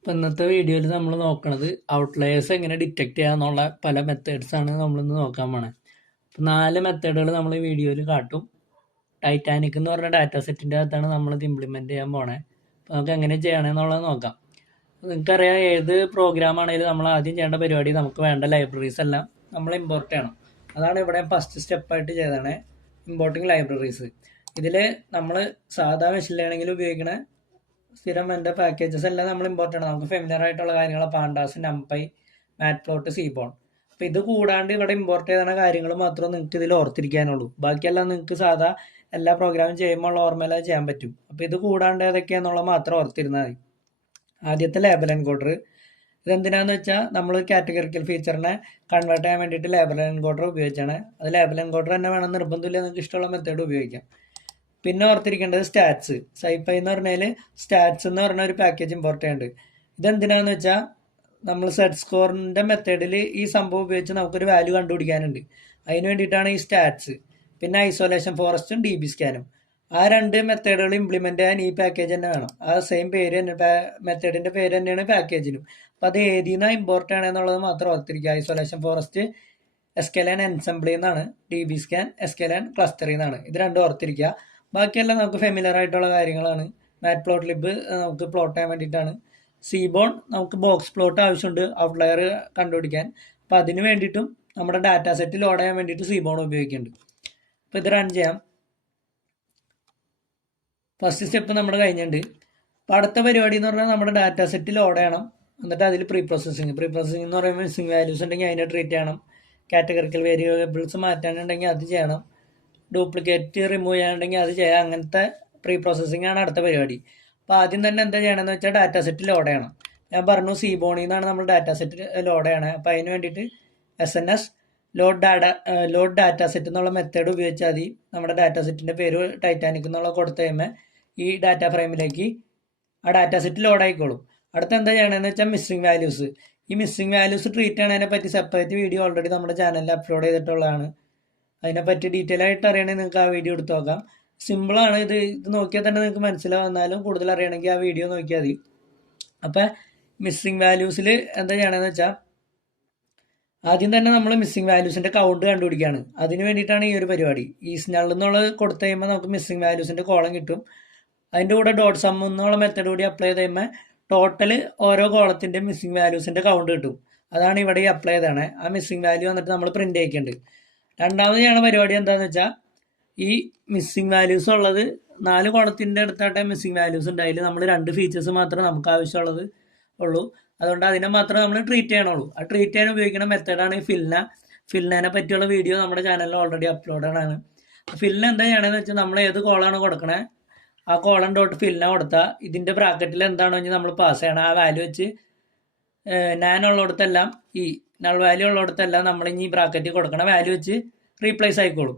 അപ്പോൾ ഇന്നത്തെ വീഡിയോയിൽ നമ്മൾ നോക്കുന്നത് ഔട്ട്ലയേഴ്സ് എങ്ങനെ ഡിറ്റക്ട് ചെയ്യാന്നുള്ള പല മെത്തേഡ്സാണ് നമ്മളിന്ന് നോക്കാൻ പോണത്. അപ്പോൾ 4 മെത്തേഡുകൾ നമ്മൾ ഈ വീഡിയോയിൽ കാട്ടും. ടൈറ്റാനിക് എന്ന് പറഞ്ഞ ഡാറ്റ സെറ്റിൻ്റെ അകത്താണ് നമ്മളിത് ഇംപ്ലിമെൻറ്റ് ചെയ്യാൻ പോണേ. അപ്പോൾ നമുക്ക് എങ്ങനെ ചെയ്യണമെന്നുള്ളത് നോക്കാം. നിങ്ങൾക്കറിയാം, ഏത് പ്രോഗ്രാം ആണെങ്കിലും നമ്മൾ ആദ്യം ചെയ്യേണ്ട പരിപാടി നമുക്ക് വേണ്ട ലൈബ്രറീസ് എല്ലാം നമ്മൾ ഇമ്പോർട്ട് ചെയ്യണം. അതാണ് ഇവിടെ ഫസ്റ്റ് സ്റ്റെപ്പായിട്ട് ചെയ്തതാണ്, ഇമ്പോർട്ടിങ് ലൈബ്രറീസ്. ഇതിൽ നമ്മൾ സാധാ മെഷീൻ ലേണിംഗിൽ ഉപയോഗിക്കുന്ന സ്ഥിരം എൻ്റെ പാക്കേജസ് എല്ലാം നമ്മൾ ഇമ്പോർട്ട് ചെയ്യണം. നമുക്ക് ഫെമിലിയർ ആയിട്ടുള്ള കാര്യങ്ങൾ പാണ്ടാസ്, നംപൈ, മാറ്റ്പ്ലോട്ട്, സീബോൺ. അപ്പോൾ ഇത് കൂടാണ്ട് ഇവിടെ ഇമ്പോർട്ട് ചെയ്യുന്ന കാര്യങ്ങൾ മാത്രമേ നിങ്ങൾക്ക് ഇതിൽ ഓർത്തിരിക്കാനുള്ളൂ. ബാക്കിയെല്ലാം നിങ്ങൾക്ക് സാധാ എല്ലാ പ്രോഗ്രാമും ചെയ്യുമ്പോൾ ഓർമ്മയില്ലാതെ ചെയ്യാൻ പറ്റും. അപ്പോൾ ഇത് കൂടാണ്ട് ഏതൊക്കെയാണെന്നുള്ളത് മാത്രം ഓർത്തിരുന്നാൽ മതി. ആദ്യത്തെ ലേബൽ എൻകോഡർ. ഇതെന്തിനാന്ന് വെച്ചാൽ നമ്മൾ കാറ്റഗറിക്കൽ ഫീച്ചറിനെ കൺവേർട്ട് ചെയ്യാൻ വേണ്ടിയിട്ട് ലേബൽ എൻകോഡർ ഉപയോഗിച്ചാണ്. അത് ലേബൽ എൻകോഡർ തന്നെ വേണം, നിർബന്ധമില്ല, നിങ്ങൾക്ക് ഇഷ്ടമുള്ള മെത്തേഡ് ഉപയോഗിക്കാം. പിന്നെ ഓർത്തിരിക്കേണ്ടത് സ്റ്റാറ്റ്സ്. സൈഫൈ എന്ന് പറഞ്ഞാൽ സ്റ്റാറ്റ്സ് എന്ന് പറഞ്ഞ ഒരു പാക്കേജ് ഇമ്പോർട്ട് ചെയ്യുന്നുണ്ട്. ഇതെന്തിനാന്ന് വെച്ചാൽ നമ്മൾ സെറ്റ് സ്കോറിൻ്റെ മെത്തേഡിൽ ഈ സംഭവം ഉപയോഗിച്ച് നമുക്കൊരു വാല്യൂ കണ്ടുപിടിക്കാനുണ്ട്. അതിന് വേണ്ടിയിട്ടാണ് ഈ സ്റ്റാറ്റ്സ്. പിന്നെ ഐസൊലേഷൻ ഫോറസ്റ്റും DBscanനും. ആ 2 മെത്തേഡുകൾ ഇംപ്ലിമെൻറ്റ് ചെയ്യാൻ ഈ പാക്കേജ് തന്നെ വേണം. ആ സെയിം പേര് തന്നെ, മെത്തേഡിൻ്റെ പേര് തന്നെയാണ് പാക്കേജിനും. അപ്പം അത് ഏതിനാണ് ഇമ്പോർട്ട് ചെയ്യണമെന്നുള്ളത് മാത്രം ഓർത്തിരിക്കുക. ഐസൊലേഷൻ ഫോറസ്റ്റ് എസ്കെലാൻ എൻസംബ്ലി എന്നാണ്, DBscan എസ്കെലാൻ ക്ലസ്റ്ററിൽ നിന്നാണ്. ഇത് രണ്ടും ഓർത്തിരിക്കുക. ബാക്കിയെല്ലാം നമുക്ക് ഫെമിലിയർ ആയിട്ടുള്ള കാര്യങ്ങളാണ്. മാറ്റ് പ്ലോട്ട് ലിബ് നമുക്ക് പ്ലോട്ട് ചെയ്യാൻ വേണ്ടിയിട്ടാണ്. സീബോൺ നമുക്ക് ബോക്സ് പ്ലോട്ട് ആവശ്യമുണ്ട് ഔട്ട്ലയർ കണ്ടുപിടിക്കാൻ. അപ്പം അതിന് വേണ്ടിയിട്ടും നമ്മുടെ ഡാറ്റ സെറ്റ് ലോഡ് ചെയ്യാൻ വേണ്ടിയിട്ട് സീബോൺ ഉപയോഗിക്കുന്നുണ്ട്. അപ്പോൾ ഇത് റൺ ചെയ്യാം. ഫസ്റ്റ് സ്റ്റെപ്പ് നമ്മൾ കഴിഞ്ഞിട്ടുണ്ട്. അപ്പോൾ അടുത്ത പരിപാടി എന്ന് പറഞ്ഞാൽ നമ്മുടെ ഡാറ്റ സെറ്റ് ലോഡ് ചെയ്യണം. എന്നിട്ട് അതിൽ പ്രീ പ്രോസസ്സിങ് എന്ന് പറയുമ്പോൾ മിസ്സിംഗ് വാല്യൂസ് ഉണ്ടെങ്കിൽ അതിനെ ട്രീറ്റ് ചെയ്യണം. കാറ്റഗറിക്കൽ വേരിയബിൾസ് മാറ്റാനുണ്ടെങ്കിൽ അത് ചെയ്യണം. ഡ്യൂപ്ലിക്കേറ്റ് റിമൂവ് ചെയ്യാനുണ്ടെങ്കിൽ അത് ചെയ്യാം. അങ്ങനത്തെ പ്രീ പ്രോസസ്സിംഗ് ആണ് അടുത്ത പരിപാടി. അപ്പോൾ ആദ്യം തന്നെ എന്താ ചെയ്യണമെന്ന് വെച്ചാൽ ഡാറ്റ സെറ്റ് ലോഡ് ചെയ്യണം. ഞാൻ പറഞ്ഞു സീബോണിൽ നിന്നാണ് നമ്മൾ ഡാറ്റ സെറ്റ് ലോഡ് ചെയ്യണത്. അപ്പോൾ അതിന് വേണ്ടിയിട്ട് SNS ലോഡ് ഡാറ്റ സെറ്റ് എന്നുള്ള മെത്തേഡ് ഉപയോഗിച്ചാൽ മതി. നമ്മുടെ ഡാറ്റ സെറ്റിൻ്റെ പേര് ടൈറ്റാനിക് എന്നുള്ള കൊടുത്തു കഴിയുമ്പോൾ ഈ ഡാറ്റ ഫ്രെയിമിലേക്ക് ആ ഡാറ്റ സെറ്റ് ലോഡ് ആയിക്കോളും. അടുത്ത് എന്താ ചെയ്യണമെന്ന് വെച്ചാൽ മിസ്സിംഗ് വാല്യൂസ്. ഈ മിസ്സിംഗ് വാല്യൂസ് ട്രീറ്റ് ചെയ്യണതിനെ പറ്റി സെപ്പറേറ്റ് വീഡിയോ ഓൾറെഡി നമ്മുടെ ചാനലിൽ അപ്ലോഡ് ചെയ്തിട്ടുള്ളതാണ്. അതിനെപ്പറ്റി ഡീറ്റെയിൽ ആയിട്ട് അറിയണമെങ്കിൽ നിങ്ങൾക്ക് ആ വീഡിയോ എടുത്ത് നോക്കാം. സിമ്പിളാണ്. ഇത് നോക്കിയാൽ തന്നെ നിങ്ങൾക്ക് മനസ്സിലാവുന്നാലും കൂടുതൽ അറിയണമെങ്കിൽ ആ വീഡിയോ നോക്കിയാൽ മതി. അപ്പം മിസ്സിംഗ് വാല്യൂസിൽ എന്താ ചെയ്യണമെന്ന് വെച്ചാൽ ആദ്യം തന്നെ നമ്മൾ മിസ്സിംഗ് വാല്യൂസിൻ്റെ കൗണ്ട് കണ്ടുപിടിക്കുകയാണ്. അതിന് വേണ്ടിയിട്ടാണ് ഈ ഒരു പരിപാടി. ഈ സ്നൾ എന്നുള്ളത് കൊടുത്തു കഴിയുമ്പോൾ നമുക്ക് മിസ്സിംഗ് വാല്യൂസിൻ്റെ കോളം കിട്ടും. അതിൻ്റെ കൂടെ ഡോട്ട് സം എന്നുള്ള മെത്തേഡ് കൂടി അപ്ലൈ ചെയ്ത് കഴിയുമ്പോൾ ടോട്ടൽ ഓരോ കോളത്തിൻ്റെ മിസ്സിംഗ് വാല്യൂസിൻ്റെ കൗണ്ട് കിട്ടും. അതാണ് ഇവിടെ ഈ അപ്ലൈ ചെയ്തതാണ്. ആ മിസ്സിംഗ് വാല്യൂ വന്നിട്ട് നമ്മൾ പ്രിൻ്റ് ചെയ്യിക്കുന്നുണ്ട്. രണ്ടാമത് ചെയ്യണ പരിപാടി എന്താണെന്ന് വെച്ചാൽ ഈ മിസ്സിംഗ് വാല്യൂസ് ഉള്ളത് 4 കോളത്തിൻ്റെ അടുത്തായിട്ട് മിസ്സിംഗ് വാല്യൂസ് ഉണ്ട്. അതിൽ നമ്മൾ 2 ഫീച്ചേഴ്സ് മാത്രമേ നമുക്ക് ആവശ്യമുള്ളത് ഉള്ളൂ. അതുകൊണ്ട് അതിനെ മാത്രമേ നമ്മൾ ട്രീറ്റ് ചെയ്യണുള്ളൂ. ആ ട്രീറ്റ് ചെയ്യാൻ ഉപയോഗിക്കുന്ന മെത്തേഡാണ് ഈ ഫിൽനെ പറ്റിയുള്ള വീഡിയോ നമ്മുടെ ചാനലിൽ ഓൾറെഡി അപ്ലോഡാണ്. ഫില്ലിന് എന്താ ചെയ്യണമെന്ന് വെച്ചാൽ നമ്മൾ ഏത് കോളാണ് കൊടുക്കണേ ആ കോളം ഡോട്ട് ഫില്ലിനെ കൊടുത്താൽ ഇതിൻ്റെ ബ്രാക്കറ്റിൽ എന്താണോ വെച്ചാൽ നമ്മൾ പാസ് ചെയ്യണം. ആ വാല്യൂ വെച്ച് ഞാൻ ഉള്ളിടത്തെല്ലാം ഈ നൾ വാല്യൂ ഉള്ളിടത്തെല്ലാം നമ്മൾ ഇനി ബ്രാക്കറ്റിൽ കൊടുക്കണ വാല്യൂ വെച്ച് റീപ്ലേസ് ആയിക്കോളും.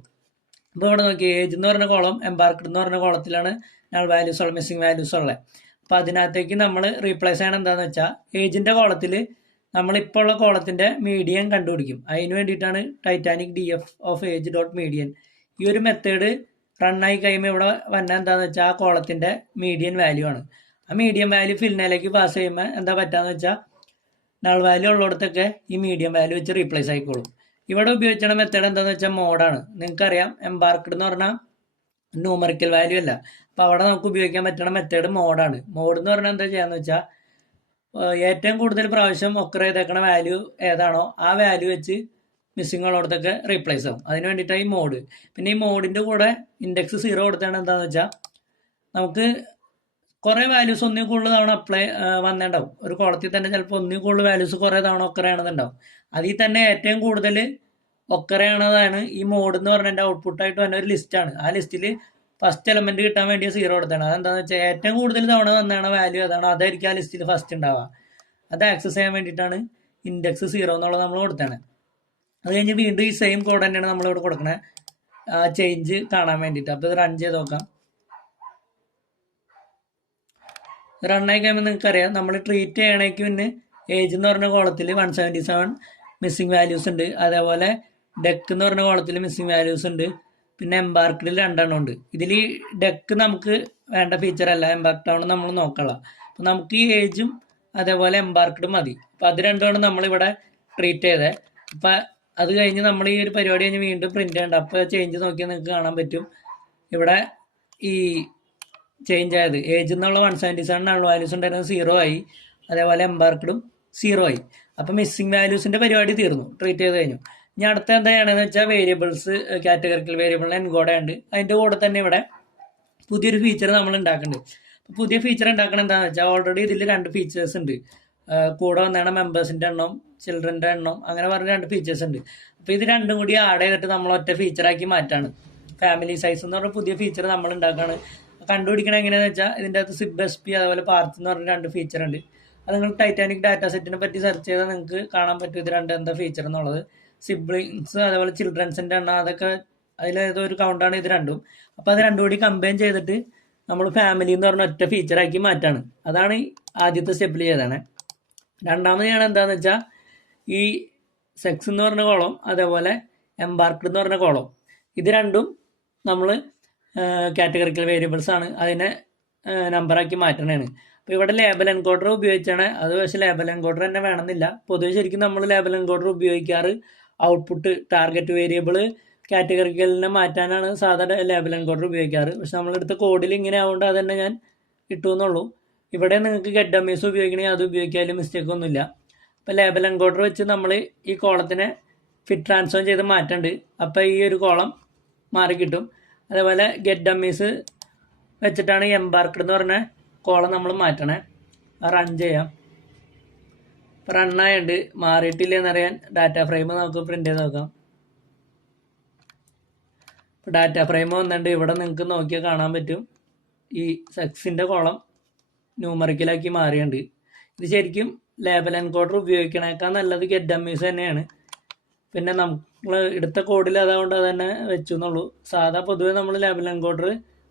ഇപ്പോൾ ഇവിടെ നോക്കി, ഏജ് എന്ന് പറഞ്ഞ കോളം എംബാർക്ക്ഡ് എന്ന് പറഞ്ഞ കോളത്തിലാണ് നൾ വാല്യൂസ് ഉള്ളത്, മിസ്സിംഗ് വാല്യൂസ് ഉള്ളത്. അപ്പോൾ അതിനകത്തേക്ക് നമ്മൾ റീപ്ലേസ് ചെയ്യണം എന്താണെന്ന് വെച്ചാൽ ഏജിൻ്റെ കോളത്തിൽ നമ്മളിപ്പോൾ ഉള്ള കോളത്തിൻ്റെ മീഡിയൻ കണ്ടുപിടിക്കും. അതിന് വേണ്ടിയിട്ടാണ് Titanic DF of age dot median. ഈ ഒരു മെത്തേഡ് റണ്ണായി കഴിയുമ്പോൾ ഇവിടെ വന്നാൽ എന്താണെന്ന് വെച്ചാൽ ആ കോളത്തിൻ്റെ മീഡിയൻ വാല്യൂ ആണ്. ആ മീഡിയം വാല്യൂ ഫില്ലിലേക്ക് പാസ് ചെയ്യുമ്പോൾ എന്താ പറ്റാന്ന് വെച്ചാൽ നൾ വാല്യൂ ഉള്ളിടത്തൊക്കെ ഈ മീഡിയം വാല്യൂ വെച്ച് റീപ്ലേസ് ആയിക്കോളും. ഇവിടെ ഉപയോഗിച്ച മെത്തേഡ് എന്താണെന്ന് വെച്ചാൽ മോഡാണ്. നിങ്ങൾക്കറിയാം എംബാർക്ക്ഡ് എന്ന് പറഞ്ഞാൽ ന്യൂമറിക്കൽ വാല്യൂ അല്ല. അപ്പോൾ അവിടെ നമുക്ക് ഉപയോഗിക്കാൻ പറ്റുന്ന മെത്തേഡ് മോഡാണ്. മോഡ് എന്ന് പറഞ്ഞാൽ എന്താ ചെയ്യാന്ന് വെച്ചാൽ ഏറ്റവും കൂടുതൽ പ്രാവശ്യം ഒക്കർ ചെയ്തേക്കണ വാല്യൂ ഏതാണോ ആ വാല്യൂ വെച്ച് മിസ്സിംഗ് ഉള്ളിടത്തൊക്കെ റീപ്ലേസ് ആവും. അതിന് വേണ്ടിയിട്ടാണ് ഈ മോഡ്. പിന്നെ ഈ മോഡിൻ്റെ കൂടെ ഇൻഡെക്സ് 0 കൊടുത്താണ് എന്താണെന്ന് വെച്ചാൽ നമുക്ക് കുറേ വാല്യൂസ് ഒന്നിൽ കൂടുതൽ തവണ വന്നിട്ടുണ്ടാവും. ഒരു കോളത്തിൽ തന്നെ ചിലപ്പോൾ ഒന്നിൽ കൂടുതൽ വാല്യൂസ് കുറേ തവണ ഒക്കറയാണെന്നുണ്ടാവും. അതിൽ തന്നെ ഏറ്റവും കൂടുതൽ ഒക്കറയാണതാണ് ഈ മോഡ് എന്ന് പറഞ്ഞതിൻ്റെ ഔട്ട്പുട്ടായിട്ട് വന്ന ഒരു ലിസ്റ്റാണ്. ആ ലിസ്റ്റിൽ ഫസ്റ്റ് എലമെൻറ്റ് കിട്ടാൻ വേണ്ടി 0 കൊടുത്താണ്. അതെന്താണെന്ന് വെച്ചാൽ ഏറ്റവും കൂടുതൽ തവണ വന്നതാണ് വാല്യൂ ഏതാണോ അതായിരിക്കും ആ ലിസ്റ്റിൽ ഫസ്റ്റ് ഉണ്ടാവുക. അത് ആക്സസ് ചെയ്യാൻ വേണ്ടിയിട്ടാണ് ഇൻഡെക്സ് 0 എന്നുള്ളത് നമ്മൾ കൊടുത്താണ്. അത് കഴിഞ്ഞ് വീണ്ടും ഈ സെയിം കോഡ് തന്നെയാണ് നമ്മളിവിടെ കൊടുക്കണേ ആ ചേഞ്ച് കാണാൻ വേണ്ടിയിട്ട്. അപ്പോൾ ഇത് റൺ ചെയ്ത് നോക്കാം. റണ്ണായി കഴിയുമ്പോൾ നിങ്ങൾക്കറിയാം നമ്മൾ ട്രീറ്റ് ചെയ്യണേക്ക് പിന്നെ ഏജ് എന്ന് പറഞ്ഞ കോളത്തിൽ 177 മിസ്സിംഗ് വാല്യൂസ് ഉണ്ട്. അതേപോലെ ഡെക്ക് എന്ന് പറഞ്ഞ കോളത്തിൽ മിസ്സിംഗ് വാല്യൂസ് ഉണ്ട്. പിന്നെ എംബാർക്ക്ഡിൽ 2 ഉണ്ട്. ഇതിൽ ഈ ഡെക്ക് നമുക്ക് വേണ്ട ഫീച്ചർ അല്ല, എംബാർക്ക്ഡ് ആണ് നമ്മൾ നോക്കണം. അപ്പം നമുക്ക് ഈ ഏജും അതേപോലെ എംബാർക്ക്ഡ് മതി. അപ്പം അത് രണ്ടുമാണ് നമ്മളിവിടെ ട്രീറ്റ് ചെയ്തത്. അപ്പം അത് കഴിഞ്ഞ് നമ്മൾ ഈ ഒരു പരിപാടി കഴിഞ്ഞ് വീണ്ടും പ്രിന്റ് ചെയ്യണ്ട. അപ്പോൾ ചേഞ്ച് നോക്കിയാൽ നിങ്ങൾക്ക് കാണാൻ പറ്റും. ഇവിടെ ഈ ചേഞ്ച് ആയത് ഏജ് എന്നുള്ള 177 നൾ വാല്യൂസ് ഉണ്ടായിരുന്നത് 0 ആയി. അതേപോലെ എംബാർക്ക്ഡും 0 ആയി. അപ്പം മിസ്സിംഗ് വാല്യൂസിന്റെ പരിപാടി തീർന്നു, ട്രീറ്റ് ചെയ്ത് കഴിഞ്ഞു. ഇനി അടുത്ത എന്താ ചെയ്യണമെന്ന് വെച്ചാൽ വേരിയബിൾസ്, കാറ്റഗറിക്കൽ വേരിയബിളിനെ എൻകോഡ് ഉണ്ട്. അതിന്റെ കൂടെ തന്നെ ഇവിടെ പുതിയൊരു ഫീച്ചർ നമ്മൾ ഉണ്ടാക്കുന്നുണ്ട്. പുതിയ ഫീച്ചർ ഉണ്ടാക്കണം എന്താണെന്ന് വെച്ചാൽ ഓൾറെഡി ഇതിൽ 2 ഫീച്ചേഴ്സ് ഉണ്ട്. കൂടെ വന്നതാണ് മെമ്പേഴ്സിന്റെ എണ്ണം, ചിൽഡ്രന്റെ എണ്ണം, അങ്ങനെ പറഞ്ഞ 2 ഫീച്ചേഴ്സ് ഉണ്ട്. അപ്പോൾ ഇത് രണ്ടും കൂടി ആഡ് ചെയ്തിട്ട് നമ്മൾ ഒറ്റ ഫീച്ചറാക്കി മാറ്റാണ്. ഫാമിലി സൈസ് എന്ന് പറഞ്ഞ പുതിയ ഫീച്ചർ നമ്മൾ ഉണ്ടാക്കുകയാണ്. കണ്ടുപിടിക്കണം എങ്ങനെയാണെന്ന് വെച്ചാൽ ഇതിൻ്റെ അകത്ത് സിബ് എസ് പി അതുപോലെ പാർത്ത് എന്ന് പറഞ്ഞ 2 ഫീച്ചർ ഉണ്ട്. അത് നിങ്ങൾ ടൈറ്റാനിക് ഡാറ്റ സെറ്റിനെ പറ്റി സെർച്ച് ചെയ്താൽ നിങ്ങൾക്ക് കാണാൻ പറ്റും ഇത് രണ്ട് എന്താ ഫീച്ചർ എന്നുള്ളത്. സിബ്ലിങ്സ് അതേപോലെ ചിൽഡ്രൻസിന്റെ എണ്ണം അതൊക്കെ അതിലേതോ ഒരു കൗണ്ടാണ് ഇത് രണ്ടും. അപ്പോൾ അത് രണ്ടും കൂടി കമ്പൈൻ ചെയ്തിട്ട് നമ്മൾ ഫാമിലി എന്ന് പറഞ്ഞ ഒറ്റ ഫീച്ചറാക്കി മാറ്റാണ്. അതാണ് ആദ്യത്തെ സ്റ്റെപ്പിൽ ചെയ്തതാണ്. രണ്ടാമത് ഞാൻ എന്താണെന്ന് വെച്ചാൽ ഈ സെക്സ് എന്ന് പറഞ്ഞ കോളം അതേപോലെ എംബാർക്ക്ഡ് എന്ന് പറഞ്ഞ കോളം ഇത് രണ്ടും നമ്മൾ കാറ്റഗറിക്കൽ വേരിയബിൾസ് ആണ്, അതിനെ നമ്പറാക്കി മാറ്റണതാണ്. അപ്പോൾ ഇവിടെ ലേബൽ എൻകോഡർ ഉപയോഗിച്ചാണ്. അത് പക്ഷേ ലേബൽ എൻകോഡർ തന്നെ വേണമെന്നില്ല. പൊതുവെ ശരിക്കും നമ്മൾ ലേബൽ എൻകോഡർ ഉപയോഗിക്കാറ് ഔട്ട്പുട്ട് ടാർഗറ്റ് വേരിയബിൾ കാറ്റഗറിക്കലിനെ മാറ്റാനാണ് സാധാരണ ലേബൽ എൻകോഡർ ഉപയോഗിക്കാറ്. പക്ഷെ നമ്മളെടുത്ത കോഡിൽ ഇങ്ങനെ ആവുകൊണ്ട് അത് തന്നെ ഞാൻ ഇട്ടു എന്നുള്ളൂ. ഇവിടെ നിങ്ങൾക്ക് ഗെറ്റ് ഡമ്മീസ് ഉപയോഗിക്കണമെങ്കിൽ അത് ഉപയോഗിക്കാനും മിസ്റ്റേക്ക് ഒന്നുമില്ല. അപ്പോൾ ലേബൽ എൻകോഡർ വെച്ച് നമ്മൾ ഈ കോളത്തിനെ ഫിറ്റ് ട്രാൻസ്ഫോം ചെയ്ത് മാറ്റുന്നുണ്ട്. അപ്പോൾ ഈ ഒരു കോളം മാറി കിട്ടും. അതേപോലെ ഗെറ്റ് ഡമ്മീസ് വെച്ചിട്ടാണ് എംബാർക്ക്ഡ് എന്ന് പറഞ്ഞ കോളം നമ്മൾ മാറ്റണേ. റൺ ചെയ്യാം. ഇപ്പം റണ്ണായുണ്ട്. മാറിയിട്ടില്ല എന്നറിയാൻ ഡാറ്റ ഫ്രെയിം നമുക്ക് പ്രിന്റ് ചെയ്ത് നോക്കാം. ഇപ്പോൾ ഡാറ്റ ഫ്രെയിം വന്നിട്ടുണ്ട്. ഇവിടെ നിങ്ങൾക്ക് നോക്കിയാൽ കാണാൻ പറ്റും ഈ സെക്സിൻ്റെ കോളം ന്യൂമറിക്കലാക്കി മാറിയുണ്ട്. ഇത് ശരിക്കും ലേബൽ എൻകോഡർ ഉപയോഗിക്കണേക്കാൾ നല്ലത് ഗെറ്റ് ഡമ്മീസ് തന്നെയാണ്. പിന്നെ നമ്മൾ എടുത്ത കോഡിൽ അതുകൊണ്ട് അത് തന്നെ വെച്ചു എന്നുള്ളൂ. സാധാ പൊതുവെ നമ്മൾ ലേബൽ എൻകോഡർ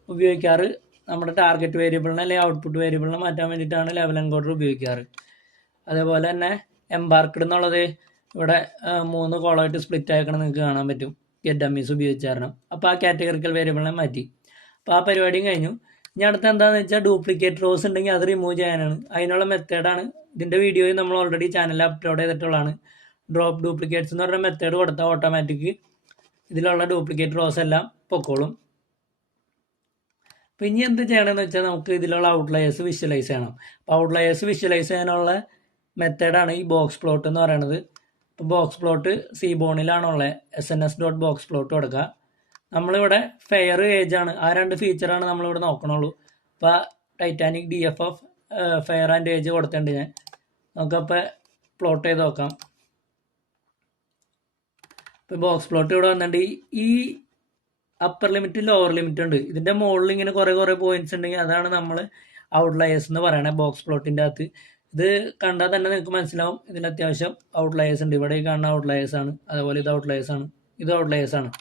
ഉപയോഗിക്കാറ് നമ്മുടെ ടാർഗറ്റ് വേരിയബിളിനെ അല്ലെങ്കിൽ ഔട്ട്പുട്ട് വേരിയബിളിനെ മാറ്റാൻ വേണ്ടിയിട്ടാണ് ലേബൽ എൻകോഡർ ഉപയോഗിക്കാറ്. അതേപോലെ തന്നെ എംബാർക്ക്ഡ് എന്നുള്ളത് ഇവിടെ 3 കോളമായിട്ട് സ്പ്ലിറ്റ് ആക്കണം നിങ്ങൾക്ക് കാണാൻ പറ്റും ഗെറ്റ് ഡമ്മീസ് ഉപയോഗിച്ച് കാരണം. അപ്പോൾ ആ കാറ്റഗറിക്കൽ വേരിയബിളിനെ മാറ്റി. അപ്പോൾ ആ പരിപാടിയും കഴിഞ്ഞു. ഇനി അടുത്ത് എന്താണെന്ന് വെച്ചാൽ ഡ്യൂപ്ലിക്കേറ്റ് റോസ് ഉണ്ടെങ്കിൽ അത് റിമൂവ് ചെയ്യാനാണ്. അതിനുള്ള മെത്തേഡാണ് ഇതിൻ്റെ വീഡിയോയിൽ നമ്മൾ ഓൾറെഡി ചാനലിൽ അപ്ലോഡ് ചെയ്തിട്ടുള്ളതാണ്. ഡ്രോപ്പ് ഡ്യൂപ്ലിക്കേറ്റ്സ് എന്ന് പറഞ്ഞ മെത്തേഡ് കൊടുത്താൽ ഓട്ടോമാറ്റിക് ഇതിലുള്ള ഡ്യൂപ്ലിക്കേറ്റ് റോസ് എല്ലാം പൊക്കോളും. അപ്പോൾ ഇനി എന്ത് ചെയ്യണമെന്ന് വെച്ചാൽ നമുക്ക് ഇതിലുള്ള ഔട്ട്ലയേഴ്സ് വിഷ്വലൈസ് ചെയ്യണം. അപ്പോൾ ഔട്ട്ലയേഴ്സ് വിഷ്വലൈസ് ചെയ്യാനുള്ള മെത്തേഡാണ് ഈ ബോക്സ് പ്ലോട്ട് എന്ന് പറയുന്നത്. ഇപ്പോൾ ബോക്സ് പ്ലോട്ട് സീബോണിലാണുള്ളത്. sns.boxplot കൊടുക്കുക. നമ്മളിവിടെ ഫെയർ ഏജ് ആണ്, ആ 2 ഫീച്ചറാണ് നമ്മളിവിടെ നോക്കണുള്ളൂ. അപ്പോൾ Titanic DF of fair and age കൊടുത്തിട്ടുണ്ട് ഞാൻ. നമുക്കപ്പോൾ പ്ലോട്ട് ചെയ്ത് നോക്കാം. ഇപ്പോൾ ബോക്സ് പ്ലോട്ട് ഇവിടെ വന്നിട്ടുണ്ട്. ഈ അപ്പർ ലിമിറ്റ് ലോവർ ലിമിറ്റ് ഉണ്ട്. ഇതിൻ്റെ മുകളിൽ ഇങ്ങനെ കുറേ പോയിന്റ്സ് ഉണ്ടെങ്കിൽ അതാണ് നമ്മൾ ഔട്ട്ലയേഴ്സ് എന്ന് പറയണേ ബോക്സ് പ്ലോട്ടിൻ്റെ അകത്ത്. ഇത് കണ്ടാൽ തന്നെ നിങ്ങൾക്ക് മനസ്സിലാവും ഇതിൽ അത്യാവശ്യം ഔട്ട്ലയേഴ്സ് ഉണ്ട്. ഇവിടെ ഈ കാണുന്ന ഔട്ട്ലയേഴ്സ് ആണ്, അതുപോലെ ഇത് ഔട്ട്ലയേഴ്സ് ആണ്, ഇത് ഔട്ട്ലയേഴ്സ് ആണ്.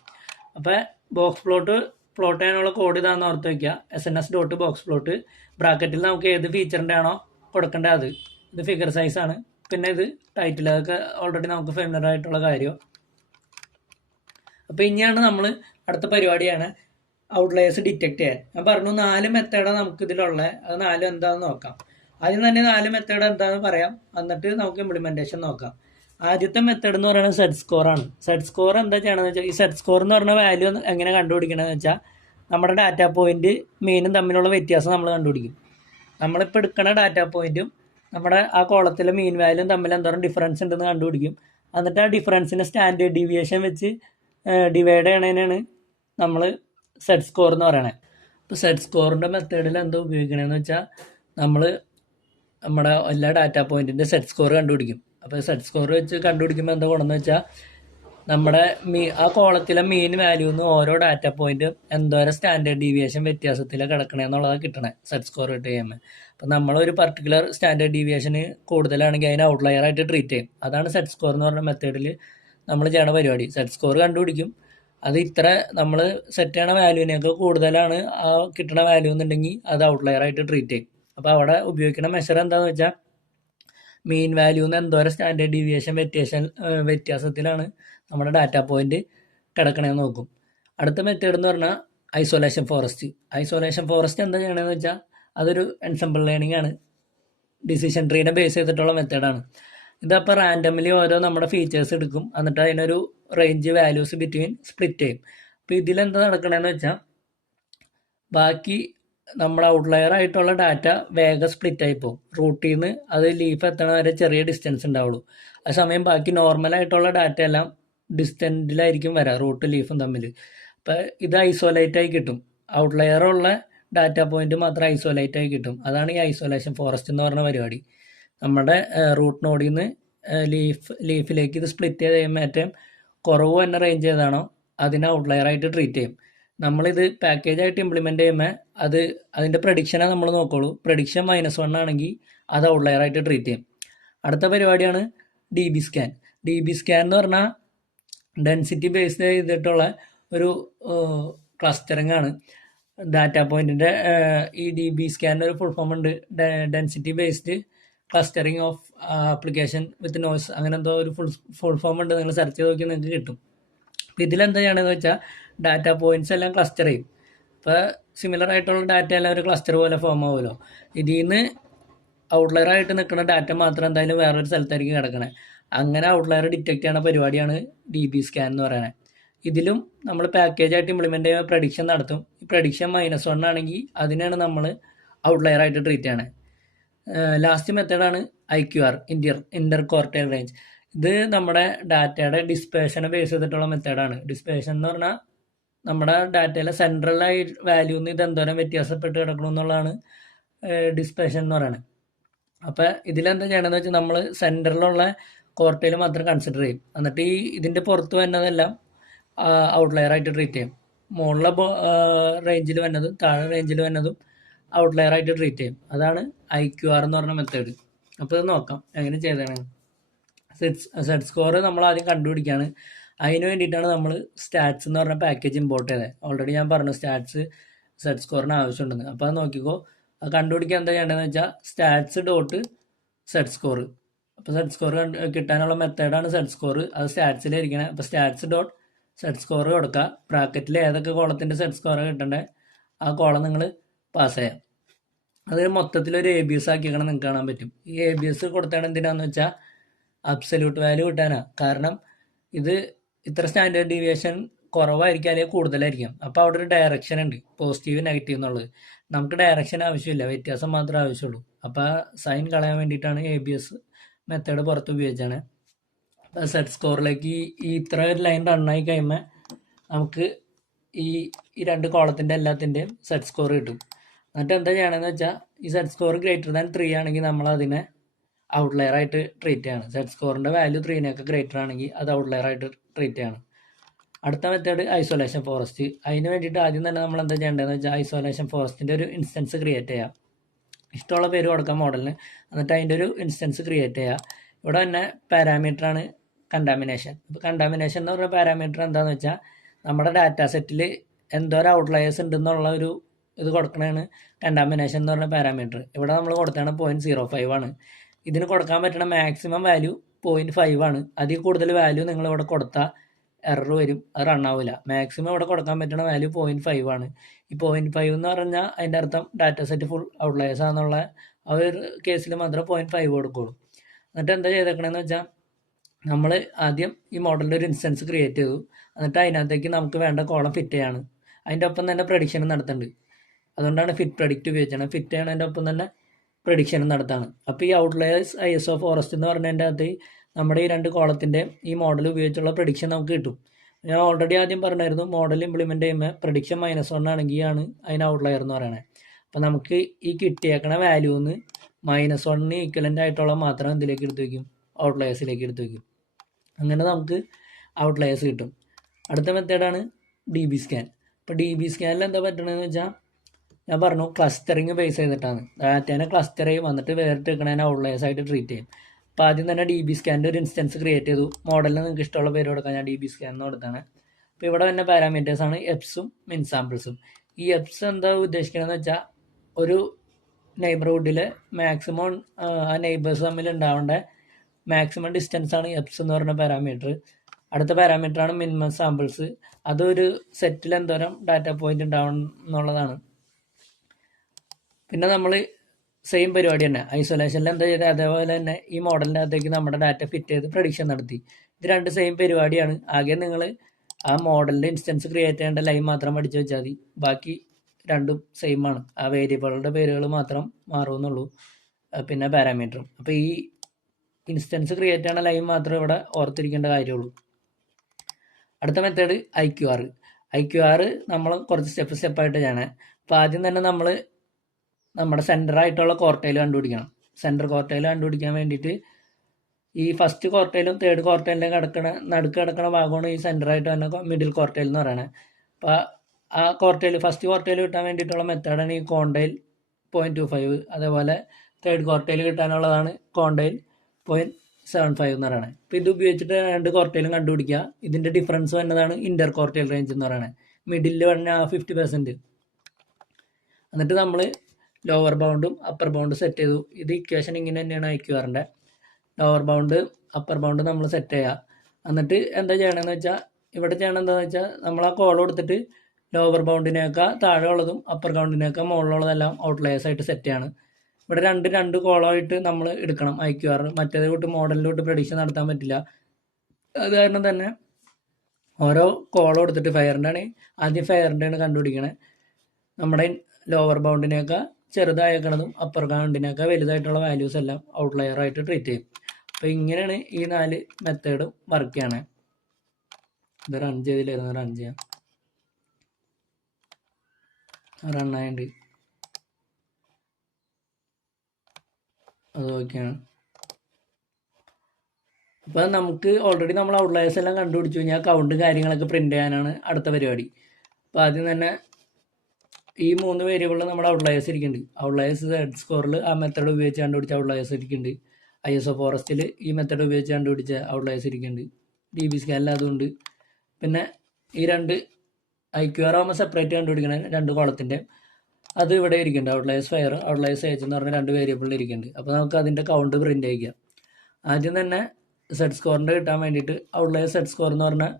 അപ്പോൾ ബോക്സ് പ്ലോട്ട് ചെയ്യാനുള്ള കോഡ് ഇതാണെന്ന് ഓർത്ത് വയ്ക്കുക. sns.boxplot ബ്രാക്കറ്റിൽ നമുക്ക് ഏത് ഫീച്ചറിൻ്റെ ആണോ കൊടുക്കേണ്ടത് അത്. ഇത് ഫിഗർ സൈസ് ആണ്. പിന്നെ ഇത് ടൈറ്റിൽ, അതൊക്കെ ഓൾറെഡി നമുക്ക് ഫെമിലർ ആയിട്ടുള്ള കാര്യം. അപ്പോൾ ഇനിയാണ് നമ്മൾ അടുത്ത പരിപാടിയാണ് ഔട്ട്ലയേഴ്സ് ഡിറ്റക്ട് ചെയ്യാൻ. ഞാൻ പറഞ്ഞു 4 മെത്തേഡാണ് നമുക്ക് ഇതിലുള്ളത്. അത് 4 എന്താണെന്ന് നോക്കാം. ആദ്യം തന്നെ 4 മെത്തേഡ് എന്താണെന്ന് പറയാം, എന്നിട്ട് നമുക്ക് ഇംപ്ലിമെന്റേഷൻ നോക്കാം. ആദ്യത്തെ മെത്തേഡ് എന്ന് പറയുന്നത് സെറ്റ് സ്കോർ ആണ്. സെറ്റ് സ്കോർ എന്താ ചെയ്യണമെന്ന് വെച്ചാൽ ഈ സെറ്റ് സ്കോർ എന്ന് പറഞ്ഞ വാല്യൂ എങ്ങനെ കണ്ടുപിടിക്കണമെന്ന് വെച്ചാൽ നമ്മുടെ ഡാറ്റ പോയിന്റ് മീനും തമ്മിലുള്ള വ്യത്യാസം നമ്മൾ കണ്ടുപിടിക്കും. നമ്മളിപ്പോൾ എടുക്കുന്ന ഡാറ്റ പോയിന്റും നമ്മുടെ ആ കോളത്തിലെ മീൻ വാല്യൂം തമ്മിൽ എന്തോരം ഡിഫറൻസ് ഉണ്ടെന്ന് കണ്ടുപിടിക്കും. എന്നിട്ട് ആ ഡിഫറൻസിനെ സ്റ്റാൻഡേർഡ് ഡീവിയേഷൻ വെച്ച് ഡിവൈഡ് ചെയ്യണതിനാണ് നമ്മൾ സെറ്റ് സ്കോർ എന്ന് പറയണത്. ഇപ്പോൾ സെറ്റ് സ്കോറിൻ്റെ മെത്തേഡിൽ എന്താ ഉപയോഗിക്കണമെന്ന് വെച്ചാൽ നമ്മൾ നമ്മുടെ എല്ലാ ഡാറ്റ പോയിന്റിൻ്റെ സെറ്റ് സ്കോർ കണ്ടുപിടിക്കും. അപ്പോൾ സെറ്റ് സ്കോർ വെച്ച് കണ്ടുപിടിക്കുമ്പോൾ എന്താ ഗുണമെന്ന് വെച്ചാൽ നമ്മുടെ ആ കോളത്തിലെ മീൻ വാല്യൂന്ന് ഓരോ ഡാറ്റ പോയിന്റും എന്തോരം സ്റ്റാൻഡേർഡ് ഡീവിയേഷൻ വ്യത്യാസത്തിൽ കിടക്കണമെന്നുള്ളത് കിട്ടണേ സെറ്റ് സ്കോർ ഇട്ട് ചെയ്യുമ്പോൾ. അപ്പം നമ്മളൊരു പർട്ടിക്കുലർ സ്റ്റാൻഡേർഡ് ഡീവിയേഷന് കൂടുതലാണെങ്കിൽ അതിനെ ഔട്ട്ലയർ ആയിട്ട് ട്രീറ്റ് ചെയ്യും. അതാണ് സെറ്റ് സ്കോർ എന്ന് പറഞ്ഞ മെത്തേഡിൽ നമ്മൾ ചെയ്യണ പരിപാടി. സെറ്റ് സ്കോർ കണ്ടുപിടിക്കും. അത് ഇത്ര നമ്മൾ സെറ്റ് ചെയ്യണ വാല്യൂവിനേക്കാൾ കൂടുതലാണ് ആ കിട്ടണ വാല്യൂ എന്നുണ്ടെങ്കിൽ അത് ഔട്ട്ലയർ ആയിട്ട് ട്രീറ്റ് ചെയ്യും. അപ്പോൾ അവിടെ ഉപയോഗിക്കുന്ന മെഷർ എന്താണെന്ന് വെച്ചാൽ മീൻ വാല്യൂന്ന് എന്തോരം സ്റ്റാൻഡേർഡ് ഡീവിയേഷൻ വ്യത്യാസത്തിലാണ് നമ്മുടെ ഡാറ്റ പോയിന്റ് കിടക്കണമെന്ന് നോക്കും. അടുത്ത മെത്തേഡ് എന്ന് പറഞ്ഞാൽ ഐസൊലേഷൻ ഫോറസ്റ്റ്. ഐസൊലേഷൻ ഫോറസ്റ്റ് എന്താ ചെയ്യണമെന്ന് വെച്ചാൽ അതൊരു എൻസെമ്പിൾ ലേണിംഗ് ആണ്. ഡിസിഷൻ ട്രീനെ ബേസ് ചെയ്തിട്ടുള്ള മെത്തേഡാണ്. ഇതപ്പോൾ റാൻഡംലി ഓരോ നമ്മുടെ ഫീച്ചേഴ്സ് എടുക്കും, എന്നിട്ട് അതിനൊരു റേഞ്ച് വാല്യൂസ് ബിറ്റ്വീൻ സ്പ്ലിറ്റ് ചെയ്യും. അപ്പോൾ ഇതിലെന്താ നടക്കണമെന്ന് വെച്ചാൽ ബാക്കി നമ്മുടെ ഔട്ട്ലയർ ആയിട്ടുള്ള ഡാറ്റ വേഗം സ്പ്ലിറ്റ് ആയി പോകും. റൂട്ടിൽ നിന്ന് അത് ലീഫ് എത്തണ വരെ ചെറിയ ഡിസ്റ്റൻസ് ഉണ്ടാവുള്ളൂ. ആ സമയം ബാക്കി നോർമൽ ആയിട്ടുള്ള ഡാറ്റ എല്ലാം ഡിസ്റ്റൻറ്റിലായിരിക്കും വരാം, റൂട്ട് ലീഫും തമ്മിൽ. അപ്പം ഇത് ഐസോലേറ്റ് ആയി കിട്ടും. ഔട്ട്ലയറുള്ള ഡാറ്റ പോയിന്റ് മാത്രം ഐസോലേറ്റ് ആയി കിട്ടും. അതാണ് ഈ ഐസോലേഷൻ ഫോറസ്റ്റ് എന്ന് പറഞ്ഞ പരിപാടി. നമ്മുടെ റൂട്ട് നോഡിൽ നിന്ന് ലീഫിലേക്ക് ഇത് സ്പ്ലിറ്റ് ചെയ്ത് കഴിയുമ്പോൾ ഏറ്റവും കുറവ് തന്നെ റേഞ്ച് ചെയ്താണോ അതിനെ ഔട്ട്ലയർ ആയിട്ട് ട്രീറ്റ് ചെയ്യും. നമ്മളിത് പാക്കേജ് ആയിട്ട് ഇംപ്ലിമെൻറ്റ് ചെയ്യുമ്പോൾ അതിൻ്റെ പ്രഡിക്ഷനാണ് നമ്മൾ നോക്കുള്ളൂ. പ്രഡിക്ഷൻ -1 ആണെങ്കിൽ അത് ഔട്ട്ലയർ ആയിട്ട് ട്രീറ്റ് ചെയ്യും. അടുത്ത പരിപാടിയാണ് Dbscan. Dbscan എന്ന് പറഞ്ഞാൽ ഡെൻസിറ്റി ബേസ്ഡ് ചെയ്തിട്ടുള്ള ഒരു ക്ലസ്റ്ററിംഗ് ആണ്. ഡാറ്റ പോയിന്റിൻ്റെ ഈ Dbscanൻ്റെ ഒരു ഫുൾ ഫോം ഉണ്ട്, density based clustering of application with noise, അങ്ങനെ എന്തോ ഒരു ഫുൾ ഫോം ഉണ്ട്. നിങ്ങൾ സെർച്ച് ചെയ്ത് നോക്കി നിങ്ങൾക്ക് കിട്ടും. അപ്പോൾ ഇതിലെന്താ ചെയ്യണമെന്ന് വെച്ചാൽ ഡാറ്റ പോയിന്റ്സ് എല്ലാം ക്ലസ്റ്റർ ചെയ്യും. ഇപ്പോൾ സിമിലർ ആയിട്ടുള്ള ഡാറ്റ എല്ലാം ഒരു ക്ലസ്റ്റർ പോലെ ഫോം ആവുമല്ലോ. ഇതിൽ നിന്ന് ഔട്ട്ലയർ ആയിട്ട് നിൽക്കുന്ന ഡാറ്റ മാത്രം എന്തായാലും വേറൊരു സ്ഥലത്തായിരിക്കും കിടക്കണേ. അങ്ങനെ ഔട്ട്ലയർ ഡിറ്റക്ട് ചെയ്യുന്ന പരിപാടിയാണ് Dbscan എന്ന് പറയുന്നത്. ഇതിലും നമ്മൾ പാക്കേജ് ആയിട്ട് ഇംപ്ലിമെൻറ്റ് ചെയ്യുന്ന പ്രഡിക്ഷൻ നടത്തും. ഈ പ്രഡിക്ഷൻ -1 ആണെങ്കിൽ അതിനാണ് നമ്മൾ ഔട്ട്ലയർ ആയിട്ട് ട്രീറ്റ് ചെയ്യണത്. ലാസ്റ്റ് മെത്തേഡാണ് IQR, ഇന്റർ ക്വാർട്ടൈൽ റേഞ്ച്. ഇത് നമ്മുടെ ഡാറ്റയുടെ ഡിസ്പേഷനെ ബേസ് ചെയ്തിട്ടുള്ള മെത്തേഡാണ്. ഡിസ്പേഷൻ എന്ന് പറഞ്ഞാൽ നമ്മുടെ ഡാറ്റയിലെ സെൻട്രലായി വാല്യൂന്ന് ഇത് എന്തോരം വ്യത്യാസപ്പെട്ട് കിടക്കണമെന്നുള്ളതാണ് ഡിസ്പേഷൻ എന്ന് പറയുന്നത്. അപ്പോൾ ഇതിലെന്താ ചെയ്യണമെന്ന് വെച്ചാൽ നമ്മൾ സെൻറ്ററിലുള്ള ക്വാർട്ടൈൽ മാത്രം കൺസിഡർ ചെയ്യും. എന്നിട്ട് ഇതിൻ്റെ പുറത്ത് വന്നതെല്ലാം ഔട്ട്ലയർ ആയിട്ട് ട്രീറ്റ് ചെയ്യും. മുകളിലെ റേഞ്ചിൽ വന്നതും താഴെ റേഞ്ചിൽ വന്നതും ഔട്ട്ലയർ ആയിട്ട് ട്രീറ്റ് ചെയ്യും. അതാണ് IQR എന്ന് പറഞ്ഞ മെത്തേഡ്. അപ്പോൾ ഇത് നോക്കാം എങ്ങനെ ചെയ്തതാണ്. സെറ്റ് സ്കോർ നമ്മൾ ആദ്യം കണ്ടുപിടിക്കുകയാണ്. അതിന് വേണ്ടിയിട്ടാണ് നമ്മൾ സ്റ്റാറ്റ്സ് എന്ന് പറഞ്ഞ പാക്കേജ് ഇമ്പോർട്ട് ചെയ്തത്. ഓൾറെഡി ഞാൻ പറഞ്ഞു സ്റ്റാറ്റ്സ് സെറ്റ് സ്കോറിന് ആവശ്യമുണ്ടെന്ന്. അപ്പോൾ അത് നോക്കിക്കോ. അത് കണ്ടുപിടിക്കാൻ എന്താ ചെയ്യേണ്ടതെന്ന് വെച്ചാൽ സ്റ്റാറ്റ്സ് ഡോട്ട് സെറ്റ് സ്കോർ. അപ്പോൾ സെറ്റ് സ്കോർ കിട്ടാനുള്ള മെത്തേഡാണ് സെറ്റ് സ്കോർ. അത് സ്റ്റാറ്റ്സിലായിരിക്കണം. അപ്പോൾ സ്റ്റാറ്റ്സ് ഡോട്ട് സെറ്റ് സ്കോർ കൊടുക്കുക. ബ്രാക്കറ്റിൽ ഏതൊക്കെ കോളത്തിൻ്റെ സെറ്റ് സ്കോർ കിട്ടണ്ടേ ആ കോളം നിങ്ങൾ പാസ് ചെയ്യാം. അത് മൊത്തത്തിലൊരു ABS ആക്കിക്കണം, നിങ്ങൾക്ക് കാണാൻ പറ്റും. ഈ ABS കൊടുത്താണ് എന്തിനാന്ന് വെച്ചാൽ അബ്സല്യൂട്ട് വാല്യൂ കിട്ടാനാണ്. കാരണം ഇത് ഇത്ര സ്റ്റാൻഡേർഡ് ഡീവിയേഷൻ കുറവായിരിക്കും അല്ലെങ്കിൽ കൂടുതലായിരിക്കും. അപ്പോൾ അവിടെ ഒരു ഡയറക്ഷൻ ഉണ്ട്, പോസിറ്റീവ് നെഗറ്റീവ് എന്നുള്ളത്. നമുക്ക് ഡയറക്ഷൻ ആവശ്യമില്ല, വ്യത്യാസം മാത്രമേ ആവശ്യമുള്ളൂ. അപ്പോൾ സൈൻ കളയാൻ വേണ്ടിയിട്ടാണ് ABS മെത്തേഡ് പുറത്ത് ഉപയോഗിച്ചാണ്. അപ്പോൾ സെറ്റ് സ്കോറിലേക്ക് ഈ ഇത്ര ഒരു ലൈൻ റണ്ണായി കഴിയുമ്പോൾ നമുക്ക് ഈ രണ്ട് കോളത്തിൻ്റെ എല്ലാത്തിൻ്റെയും സെറ്റ് സ്കോർ കിട്ടും. എന്നിട്ട് എന്താ ചെയ്യണമെന്ന് വെച്ചാൽ ഈ സെറ്റ് സ്കോർ >3 ആണെങ്കിൽ നമ്മൾ അതിനെ ഔട്ട്ലയർ ആയിട്ട് ട്രീറ്റ് ചെയ്യണം. സെറ്റ് സ്കോറിൻ്റെ വാല്യൂ 3 ഗ്രേറ്റർ ആണെങ്കിൽ അത് ഔട്ട്ലയർ ആയിട്ട് ട്രീറ്റ് ചെയ്യണം. അടുത്ത മെത്തേഡ് ഐസൊലേഷൻ ഫോറസ്റ്റ്. അതിന് വേണ്ടിയിട്ട് ആദ്യം തന്നെ നമ്മൾ എന്താ ചെയ്യേണ്ടതെന്ന് വെച്ചാൽ ഐസൊലേഷൻ ഫോറസ്റ്റിൻ്റെ ഒരു ഇൻസ്റ്റൻസ് ക്രിയേറ്റ് ചെയ്യാം. ഇഷ്ടമുള്ള പേര് കൊടുക്കാം മോഡലിന്. എന്നിട്ട് അതിൻ്റെ ഒരു ഇൻസ്റ്റൻസ് ക്രിയേറ്റ് ചെയ്യുക. ഇവിടെ തന്നെ പാരാമീറ്ററാണ് കണ്ടാമിനേഷൻ. അപ്പോൾ കണ്ടാമിനേഷൻ എന്ന് പറഞ്ഞ പാരാമീറ്റർ എന്താണെന്ന് വെച്ചാൽ നമ്മുടെ ഡാറ്റാ സെറ്റിൽ എന്തോരം ഔട്ട്ലയേഴ്സ് ഉണ്ടെന്നുള്ള ഒരു ഇത് കൊടുക്കണതാണ് കണ്ടാമിനേഷൻ എന്ന് പറഞ്ഞ പാരാമീറ്റർ. ഇവിടെ നമ്മൾ കൊടുത്താണ് 0.05 ആണ്. ഇതിന് കൊടുക്കാൻ പറ്റുന്ന മാക്സിമം വാല്യൂ 0.5 ആണ്. അതിൽ കൂടുതൽ വാല്യൂ നിങ്ങൾ ഇവിടെ കൊടുത്താൽ എറർ വരും, അത് റണ്ണാവില്ല. മാക്സിമം ഇവിടെ കൊടുക്കാൻ പറ്റുന്ന വാല്യൂ 0.5 ആണ്. ഈ 0.5 എന്ന് പറഞ്ഞാൽ അതിൻ്റെ അർത്ഥം ഡാറ്റ സെറ്റ് ഫുൾ ഔട്ട്ലയേഴ്സ് ആണെന്നുള്ള ആ ഒരു കേസിൽ മാത്രമേ 0.5 കൊടുക്കുള്ളൂ. എന്നിട്ട് എന്താ ചെയ്തേക്കണമെന്ന് വെച്ചാൽ നമ്മൾ ആദ്യം ഈ മോഡലിൻ്റെ ഒരു ഇൻസ്റ്റൻസ് ക്രിയേറ്റ് ചെയ്തു. എന്നിട്ട് അതിനകത്തേക്ക് നമുക്ക് വേണ്ട കോളം ഫിറ്റ് ചെയ്യാണ്. അതിൻ്റെ ഒപ്പം തന്നെ പ്രഡിക്ഷനും നടത്തുന്നുണ്ട്. അതുകൊണ്ടാണ് ഫിറ്റ് പ്രഡിക്റ്റ് ഉപയോഗിച്ചത്. ഫിറ്റ് ചെയ്യണതിൻ്റെ ഒപ്പം തന്നെ പ്രഡിക്ഷനും നടത്താണ്. അപ്പോൾ ഈ ഔട്ട്ലയേഴ്സ് ISO ഫോറസ്റ്റ് എന്ന് പറഞ്ഞതിൻ്റെ അകത്ത് നമ്മുടെ ഈ രണ്ട് കോളത്തിൻ്റെ ഈ മോഡൽ ഉപയോഗിച്ചുള്ള പ്രഡിക്ഷൻ നമുക്ക് കിട്ടും. ഞാൻ ഓൾറെഡി ആദ്യം പറഞ്ഞായിരുന്നു മോഡൽ ഇംപ്ലിമെൻറ്റ് ചെയ്യുമ്പോൾ പ്രഡിക്ഷൻ -1 ആണെങ്കിലാണ് അതിന് ഔട്ട്ലയർ എന്ന് പറയുന്നത്. അപ്പോൾ നമുക്ക് ഈ കിട്ടിയേക്കണ വാല്യൂന്ന് -1 ഈക്വലൻ്റ് ആയിട്ടുള്ള മാത്രം ഇതിലേക്ക് എടുത്ത് വയ്ക്കും, ഔട്ട്ലയേഴ്സിലേക്ക് എടുത്ത് വയ്ക്കും. അങ്ങനെ നമുക്ക് ഔട്ട്ലയേഴ്സ് കിട്ടും. അടുത്ത മെത്തേഡാണ് Dbscan. ഇപ്പോൾ Dbscanൽ എന്താ പറ്റണമെന്ന് വെച്ചാൽ ഞാൻ പറഞ്ഞു ക്ലസ്റ്ററിങ് ബേസ് ചെയ്തിട്ടാണ്. ഡാറ്റേനെ ക്ലസ്റ്റർ ചെയ്യും, വന്നിട്ട് വേറിട്ട് വെക്കണതിനെ ഔട്ട്ലയേഴ്സ് ആയിട്ട് ട്രീറ്റ് ചെയ്യും. അപ്പോൾ ആദ്യം തന്നെ Dbscanൻ്റെ ഒരു ഇൻസ്റ്റൻസ് ക്രിയേറ്റ് ചെയ്തു. മോഡലിന് നിങ്ങൾക്ക് ഇഷ്ടമുള്ള പേര് കൊടുക്കാൻ ഞാൻ Dbscan എന്ന് കൊടുത്താണ്. അപ്പോൾ ഇവിടെ തന്നെ പാരാമീറ്റേഴ്സാണ് എപ്സും മിൻ സാമ്പിൾസും. ഈ എപ്സ് എന്താ ഉദ്ദേശിക്കണമെന്ന് വെച്ചാൽ ഒരു നെയ്ബർഹുഡിൽ മാക്സിമം ആ നെയ്ബേഴ്സ് തമ്മിൽ ഉണ്ടാവേണ്ട മാക്സിമം ഡിസ്റ്റൻസ് ആണ് എപ്സ് എന്ന് പറഞ്ഞ പാരാമീറ്റർ. അടുത്ത പാരാമീറ്ററാണ് മിനിമം സാമ്പിൾസ്. അതൊരു സെറ്റിൽ എന്തോരം ഡാറ്റ പോയിന്റ് ഉണ്ടാവണം എന്നുള്ളതാണ്. പിന്നെ നമ്മൾ സെയിം പരിപാടി തന്നെ. ഐസൊലേഷനിൽ എന്താ ചെയ്തത് അതേപോലെ തന്നെ ഈ മോഡലിൻ്റെ അകത്തേക്ക് നമ്മുടെ ഡാറ്റ ഫിറ്റ് ചെയ്ത് പ്രഡിക്ഷൻ നടത്തി. ഇത് രണ്ട് സെയിം പരിപാടിയാണ്. ആകെ നിങ്ങൾ ആ മോഡലിൻ്റെ ഇൻസ്റ്റൻസ് ക്രിയേറ്റ് ചെയ്യേണ്ട ലൈൻ മാത്രം പഠിച്ചു വെച്ചാൽ മതി. ബാക്കി രണ്ടും സെയിം ആണ്. ആ വേരിയബിളുടെ പേരുകൾ മാത്രം മാറുമെന്നുള്ളൂ, പിന്നെ പാരാമീറ്ററും. അപ്പോൾ ഈ ഇൻസ്റ്റൻസ് ക്രിയേറ്റ് ചെയ്യണ ലൈൻ മാത്രമേ ഇവിടെ ഓർത്തിരിക്കേണ്ട കാര്യമുള്ളൂ. അടുത്ത മെത്തേഡ് IQR. IQR നമ്മൾ കുറച്ച് സ്റ്റെപ്പായിട്ട് ചെയ്യണേ. അപ്പോൾ ആദ്യം തന്നെ നമ്മൾ നമ്മുടെ സെൻറ്ററായിട്ടുള്ള ക്വാർട്ടൈൽ കണ്ടുപിടിക്കണം. സെൻറ്റർ ക്വാർട്ടൈൽ കണ്ടുപിടിക്കാൻ വേണ്ടിയിട്ട് ഈ ഫസ്റ്റ് ക്വാർട്ടൈലും തേർഡ് ക്വാർട്ടൈലിൻ്റെ നടുക്ക് കിടക്കണ ഭാഗമാണ് ഈ സെൻറ്ററായിട്ട് തന്നെ മിഡിൽ ക്വാർട്ടൈൽ എന്ന് പറയുന്നത്. അപ്പോൾ ആ ക്വാർട്ടൈൽ ഫസ്റ്റ് ക്വാർട്ടൈൽ കിട്ടാൻ വേണ്ടിയിട്ടുള്ള മെത്തേഡാണ് ഈ കോണ്ടൈൽ 0.25. അതേപോലെ തേർഡ് ക്വാർട്ടൈൽ കിട്ടാനുള്ളതാണ് കോണ്ടൈൽ 0.75 എന്ന് പറയുന്നത്. അപ്പോൾ ഇത് ഉപയോഗിച്ചിട്ട് രണ്ട് ക്വാർട്ടൈലും കണ്ടുപിടിക്കുക. ഇതിൻ്റെ ഡിഫറൻസ് വന്നതാണ് ഇൻ്റർ ക്വാർട്ടൈൽ റേഞ്ച് എന്ന് പറയുന്നത്. മിഡിൽ പറഞ്ഞാൽ 50%. എന്നിട്ട് നമ്മൾ ലോവർ ബൗണ്ടും അപ്പർ ബൗണ്ടും സെറ്റ് ചെയ്തു. ഇത് ഇക്വേഷൻ ഇങ്ങനെ തന്നെയാണ് IQRൻ്റെ. ലോവർ ബൗണ്ട് അപ്പർ ബൗണ്ട് നമ്മൾ സെറ്റ് ചെയ്യുക. എന്നിട്ട് എന്താ ചെയ്യണമെന്ന് വെച്ചാൽ ഇവിടെ ചെയ്യണം എന്താണെന്ന് വെച്ചാൽ നമ്മൾ ആ കോൾ കൊടുത്തിട്ട് ലോവർ ബൗണ്ടിനേക്കാൾ താഴെ ഉള്ളതും അപ്പർ ബൗണ്ടിനേക്കാൾ മുകളിലുള്ളതെല്ലാം ഔട്ട്ലയേഴ്സ് ആയിട്ട് സെറ്റ് ചെയ്യാണ്. ഇവിടെ രണ്ട് കോളായിട്ട് നമ്മൾ എടുക്കണം IQR. മറ്റേത് തൊട്ട് മോഡലിലോട്ട് പ്രഡിക്ഷൻ നടത്താൻ പറ്റില്ല. അത് കാരണം തന്നെ ഓരോ കോൾ കൊടുത്തിട്ട് ഫെയറിൻ്റെ ആണ് ആദ്യം ഫെയറിൻ്റെയാണ് കണ്ടുപിടിക്കണേ. നമ്മുടെ ലോവർ ബൗണ്ടിനേക്കാൾ ചെറുതായേക്കണതും അപ്പർ ബൗണ്ടിനേക്കാൾ വലുതായിട്ടുള്ള വാല്യൂസ് എല്ലാം ഔട്ട്ലയർ ആയിട്ട് ട്രീറ്റ് ചെയ്യും. അപ്പോൾ ഇങ്ങനെയാണ് ഈ 4 മെത്തേഡും വർക്ക് ചെയ്യണേ. ഇത് റൺ ചെയ്തില്ലായിരുന്നു, റൺ ചെയ്യാം. റണ്ണായുണ്ട്, അത് ഓക്കെയാണ്. അപ്പോൾ നമുക്ക് ഓൾറെഡി നമ്മൾ ഔട്ട്ലയേഴ്സ് എല്ലാം കണ്ടുപിടിച്ചു കഴിഞ്ഞാൽ കൗണ്ട് കാര്യങ്ങളൊക്കെ പ്രിൻ്റ് ചെയ്യാനാണ് അടുത്ത പരിപാടി. അപ്പോൾ ആദ്യം തന്നെ ഈ 3 വേരിയബിളിൽ നമ്മുടെ ഔട്ട്ലയേഴ്സ് ഇരിക്കുന്നുണ്ട്. ഔട്ട്ലയേഴ്സ് Z സ്കോറിൽ ആ മെത്തേഡ് ഉപയോഗിച്ച് കണ്ടുപിടിച്ച ഔട്ട്ലയേഴ്സ് ഇരിക്കുന്നുണ്ട്. ISO ഫോറസ്റ്റിൽ ഈ മെത്തേഡ് ഉപയോഗിച്ച് കണ്ടുപിടിച്ച ഔട്ട്ലയേഴ്സ് ഇരിക്കുന്നുണ്ട്. DBscanൽ അതുകൊണ്ട്. പിന്നെ ഈ 2 IQR ആകുമ്പോൾ സെപ്പറേറ്റ് കണ്ടുപിടിക്കണ 2 കോളത്തിൻ്റെ അത് ഇവിടെ ഇരിക്കുന്നുണ്ട്. ഔട്ട്ലയേഴ്സ് ഫെയർ, ഔട്ട്ലയേഴ്സ് ഏജ് എന്ന് പറഞ്ഞ 2 വേരിയബിളിൽ ഇരിക്കുന്നുണ്ട്. അപ്പോൾ നമുക്ക് അതിൻ്റെ കൗണ്ട് പ്രിൻ്റ് ചെയ്യിക്കാം. ആദ്യം തന്നെ Z സ്കോറിൻ്റെ കിട്ടാൻ വേണ്ടിയിട്ട് ഔട്ട്ലയേഴ്സ് Z സ്കോർ എന്ന് പറഞ്ഞാൽ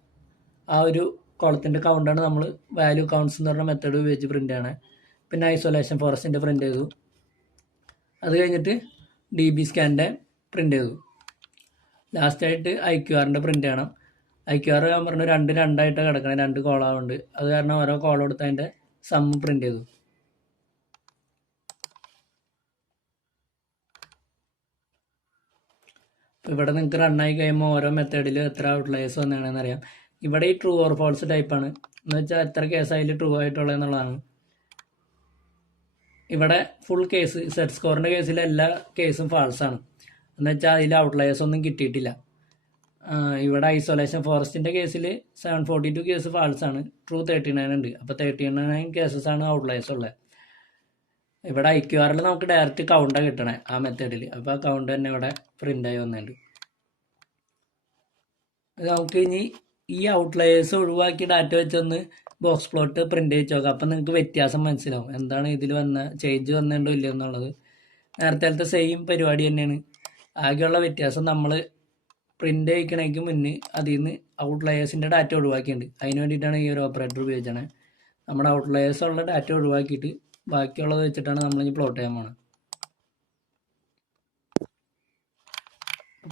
ആ ഒരു കോളത്തിൻ്റെ കൗണ്ടാണ് നമ്മൾ വാല്യൂ കൗണ്ട്സ് എന്ന് പറഞ്ഞ മെത്തേഡ് ഉപയോഗിച്ച് പ്രിൻ്റ് ചെയ്യണേ. പിന്നെ ഐസൊലേഷൻ ഫോറസ്റ്റിൻ്റെ പ്രിൻ്റ് ചെയ്തു. അത് കഴിഞ്ഞിട്ട് DBscanൻ്റെ പ്രിൻ്റ് ചെയ്തു. ലാസ്റ്റായിട്ട് IQRൻ്റെ പ്രിൻ്റ് ചെയ്യണം. IQR ഞാൻ പറഞ്ഞു 2 കിടക്കണം, 2 കോളാവുണ്ട്. അത് കാരണം ഓരോ കോൾ കൊടുത്ത് അതിൻ്റെ സമ്മ് പ്രിൻ്റ് ചെയ്തു. അപ്പോൾ ഇവിടെ നിങ്ങൾക്ക് റണ്ണായി കഴിയുമ്പോൾ ഓരോ മെത്തേഡിൽ എത്ര ഔട്ട്ലയേഴ്സ് വന്നതാണെന്ന് അറിയാം. ഇവിടെ ഈ ട്രൂ ഓർ ഫോൾസ് ടൈപ്പാണ്, എന്ന് വെച്ചാൽ എത്ര കേസായാലും ട്രൂ ആയിട്ടുള്ളത് എന്നുള്ളതാണ്. ഇവിടെ ഫുൾ കേസ് Z സ്കോറിൻ്റെ കേസിൽ എല്ലാ കേസും ഫാൾസാണ്, എന്ന് വെച്ചാൽ അതിൽ ഔട്ട്ലയേഴ്സ് ഒന്നും കിട്ടിയിട്ടില്ല. ഇവിടെ ഐസൊലേഷൻ ഫോറസ്റ്റിൻ്റെ കേസിൽ 742 കേസ് ഫാൾസാണ്, ട്രൂ 39 ഉണ്ട്. അപ്പോൾ 39 കേസസാണ് ഔട്ട്ലയേഴ്സ് ഉള്ളത്. ഇവിടെ IQRൽ നമുക്ക് ഡയറക്റ്റ് കൗണ്ടാണ് കിട്ടണേ ആ മെത്തേഡിൽ. അപ്പോൾ ആ കൗണ്ട് തന്നെ ഇവിടെ പ്രിൻ്റായി വന്നിട്ടുണ്ട്. നമുക്ക് ഇനി ഈ ഔട്ട്ലയേഴ്സ് ഒഴിവാക്കി ഡാറ്റ വെച്ചൊന്ന് ബോക്സ് പ്ലോട്ട് പ്രിൻ്റ് ചെയ്ത് നോക്കാം. അപ്പം നിങ്ങൾക്ക് വ്യത്യാസം മനസ്സിലാവും എന്താണ് ഇതിൽ ചേഞ്ച് വന്നിട്ടുണ്ടോ ഇല്ലയോ എന്നുള്ളത്. നേരത്തെ സെയിം പരിപാടി തന്നെയാണ്. ആകെയുള്ള വ്യത്യാസം നമ്മൾ പ്രിൻ്റ് ചെയ്യിക്കണേക്ക് മുന്നേ അതിൽ നിന്ന് ഔട്ട്ലയേഴ്സിൻ്റെ ഡാറ്റ ഒഴിവാക്കിയിട്ടുണ്ട്. അതിന് വേണ്ടിയിട്ടാണ് ഈ ഒരു ഓപ്പറേറ്റർ ഉപയോഗിച്ചത്. നമ്മുടെ ഔട്ട്ലയേഴ്സ് ഉള്ള ഡാറ്റ ഒഴിവാക്കിയിട്ട് ബാക്കിയുള്ളത് വെച്ചിട്ടാണ് നമ്മളിനി പ്ലോട്ട് ചെയ്യാൻ പോകുന്നത്.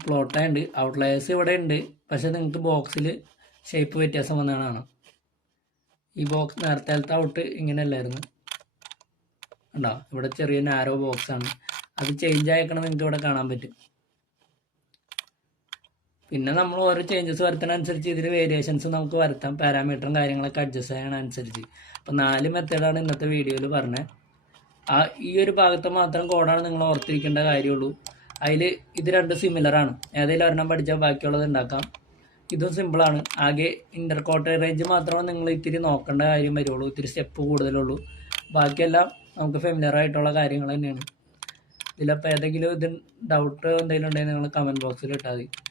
പ്ലോട്ട് ആയതുകൊണ്ട് ഔട്ട്ലയേഴ്സ് ഇവിടെ ഉണ്ട്, പക്ഷേ നിങ്ങൾക്ക് ബോക്സിൽ ഷേപ്പ് വ്യത്യാസം വന്നതാണ്. ഈ ബോക്സ് നേരത്തെ ഔട്ട് ഇങ്ങനെ അല്ലായിരുന്നു, ഉണ്ടോ? ഇവിടെ ചെറിയ നാരോ ബോക്സാണ്. അത് ചേഞ്ച് ആയിക്കണം നിങ്ങൾക്ക് ഇവിടെ കാണാൻ പറ്റും. പിന്നെ നമ്മൾ ഓരോ ചേഞ്ചസ് വരുത്തുന്നതനുസരിച്ച് ഇതിൽ വേരിയേഷൻസ് നമുക്ക് വരുത്താം, പാരാമീറ്ററും കാര്യങ്ങളൊക്കെ അഡ്ജസ്റ്റ് ചെയ്യണനുസരിച്ച്. അപ്പോൾ 4 മെത്തേഡാണ് ഇന്നത്തെ വീഡിയോയിൽ പറഞ്ഞത്. ഈ ഒരു ഭാഗത്ത് മാത്രം കോഡാണ് നിങ്ങൾ ഓർത്തിരിക്കേണ്ട കാര്യമുള്ളൂ. അതിൽ ഇത് 2 സിമിലറാണ്. ഏതെങ്കിലും ഒരെണ്ണം പഠിച്ചാൽ ബാക്കിയുള്ളത് ഉണ്ടാക്കാം. ഇതും സിമ്പിളാണ്. ആകെ ഇൻ്റർ ക്വാർട്ടർ റേഞ്ച് മാത്രമേ നിങ്ങൾ ഇത്തിരി നോക്കേണ്ട കാര്യം വരുള്ളൂ, ഇത്തിരി സ്റ്റെപ്പ് കൂടുതലുള്ളൂ. ബാക്കിയെല്ലാം നമുക്ക് ഫെമിലിയർ ആയിട്ടുള്ള കാര്യങ്ങൾ തന്നെയാണ്. ഇതിലപ്പോൾ ഏതെങ്കിലും ഡൗട്ട് എന്തെങ്കിലും ഉണ്ടെങ്കിൽ നിങ്ങൾ കമൻറ്റ് ബോക്സിൽ ഇട്ടാൽ മതി.